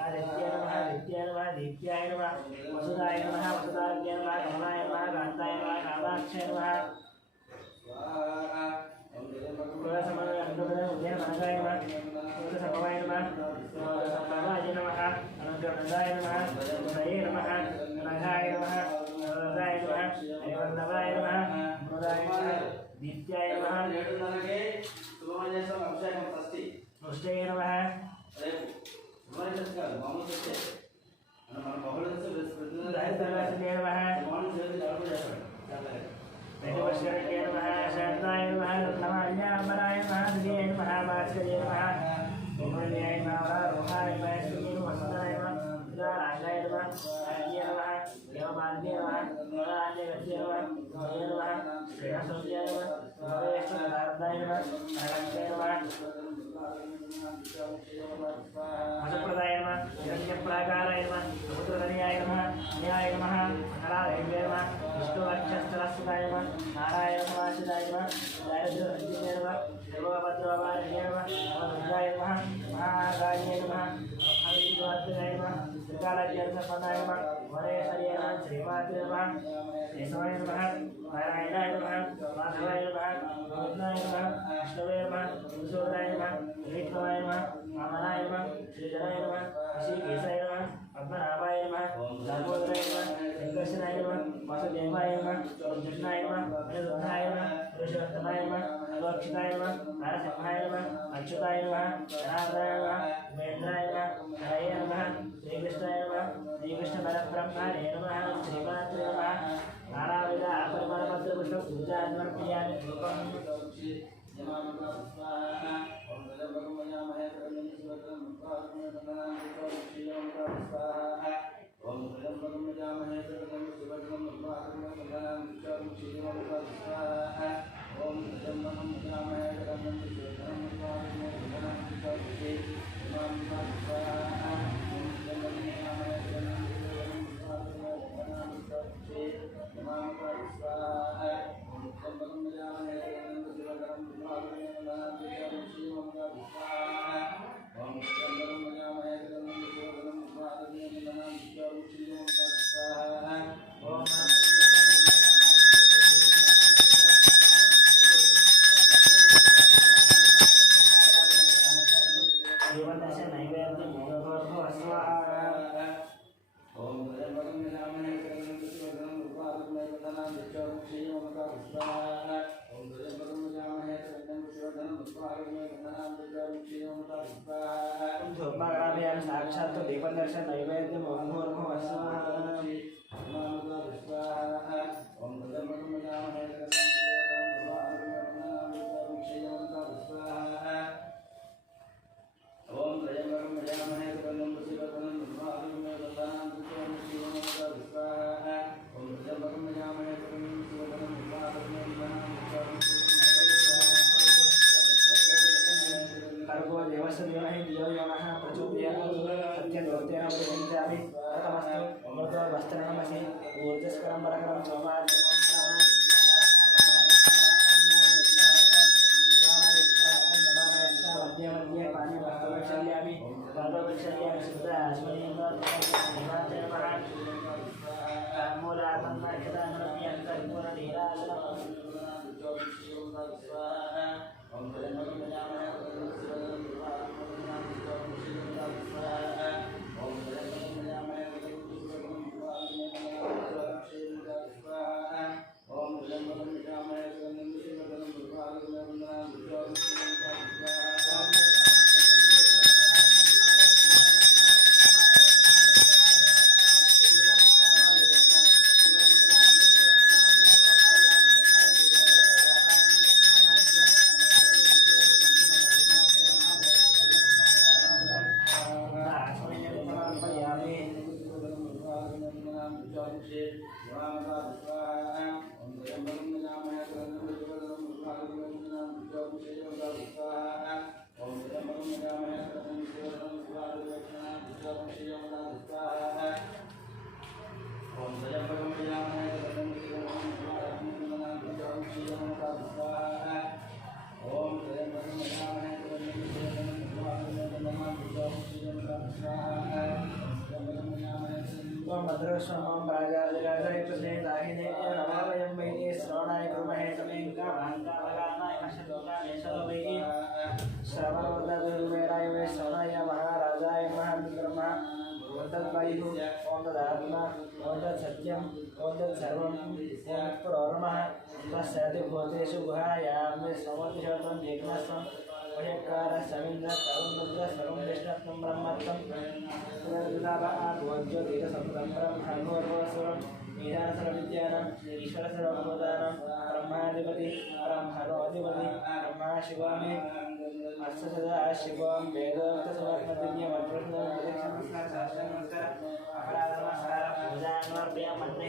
आदित्याय नमः विद्याय नमः दीप्त्याय नमः वसुदाय नमः वसुदाय नमः कमलाय नमः कान्ताय नमः कामाक्षाय नमः कुलसमन्वय अंगपदे उदयन महागाय नमः कुलसमवाय नमः कुलसमवाय नमः अनन्तप्रदाय नमः उदये नमः नघाय नमः नदाय नमः हरिवल्लभाय नमः मुदाय नमः दीप्त्याय नमः मुष्टये नमः दायित्वराजने नमः वेदवश्करण्ये नमः शान्ताय नमः रत्नमाल्याम्बराय नमः दिव्ये नमः भास्कर्ये नमः गोमल्याय नमः रोहाय नमः श्रीये नमः वसुदाय नमः उदाराय नमः आर्ये नमः देवमान्ये नमः उदारान्ये नमः जये नमः श्रेयसौर्याय नमः भवेष्ठपदार्थाय नमः अनलक्ष्ये नमः मधुप्रदाय नमः हिरण्यप्राकाराय नमः समुद्रधनियाय नमः न्याय नमः मंगलादेव्ये नमः विष्णुवक्षस्थलस्थिताय नमः नारायणवासिताय नमः दारिद्र्यहन्त्रिणे नमः सर्वभद्रवारिणे नमः नवदुर्गाय नमः महाकाल्ये नमः महाविष्णुवर्धनाय नमः त्रिकालज्ञानसम्पन्नाय नमः वरेश्वर्ये नमः श्रीमात्रे नमः केशवाय नमः नारायणाय नमः माधवाय नमः गोविन्दाय नमः विष्णवे नमः विष्णुदाय नमः विक्रमाय नमः वामनाय नमः श्रीधराय नमः ऋषिकेशाय नमः पद्मनाभाय नमः दामोदराय नमः वेंकटेशाय नमः वासुदेवाय नमः अर्जुनाय नमः अनिरुद्धाय नमः पुरुषोत्तमाय नमः अलोक्षिताय नमः नारसिंहाय नमः अच्युताय नमः जनार्दनाय नमः उमेन्द्राय नमः हरये नमः श्रीकृष्णाय नमः श्रीकृष्णपरब्रह्मणे नमः श्रीमात्रे नमः नानाविध परिमलपत्रपुष्पं पूजान्मर्पयामि धूपम् ओम साक्षात् दीपदर्शन नैवेद्यम ओम भूर्भुवः स्वाहा भद्रस्वाम राजाधिराजाय प्रसन्ने दाहिने नमावयं वैदे श्रवणाय कुर्महे तमेंका भांगावगानाय मशंकाने सर्वैः श्रवणोदगुरुवेराय वै श्रवणाय महाराजाय महाविक्रमा वदद्वायुः ओं तदात्मा ओं तत्सत्यम् ओं तत्सर्वम् ओं तत्परोर्मः तस्यादि भूतेषु गुहायां समोतिशतं यज्ञस्वं वयकार समिन्द्र तरुणरुद्र सर्वं विष्णुत्वं ब्रह्मत्वं पुनर्विदाभागवज्योतिरसं ब्रह्मणोर्वसुरं ईशानसर्वविद्यानां ईश्वरसर्वभूतानां ब्रह्माधिपति ब्रह्मणोऽधिपति ब्रह्मा शिवो मे अस्य सदा शिवं वेदोक्तसुवर्णदिव्यमद्भुतं प्रदक्षिणमस्कार सहस्रनमस्कार अपराधनमस्कार पूजान्वर्प्यमन्त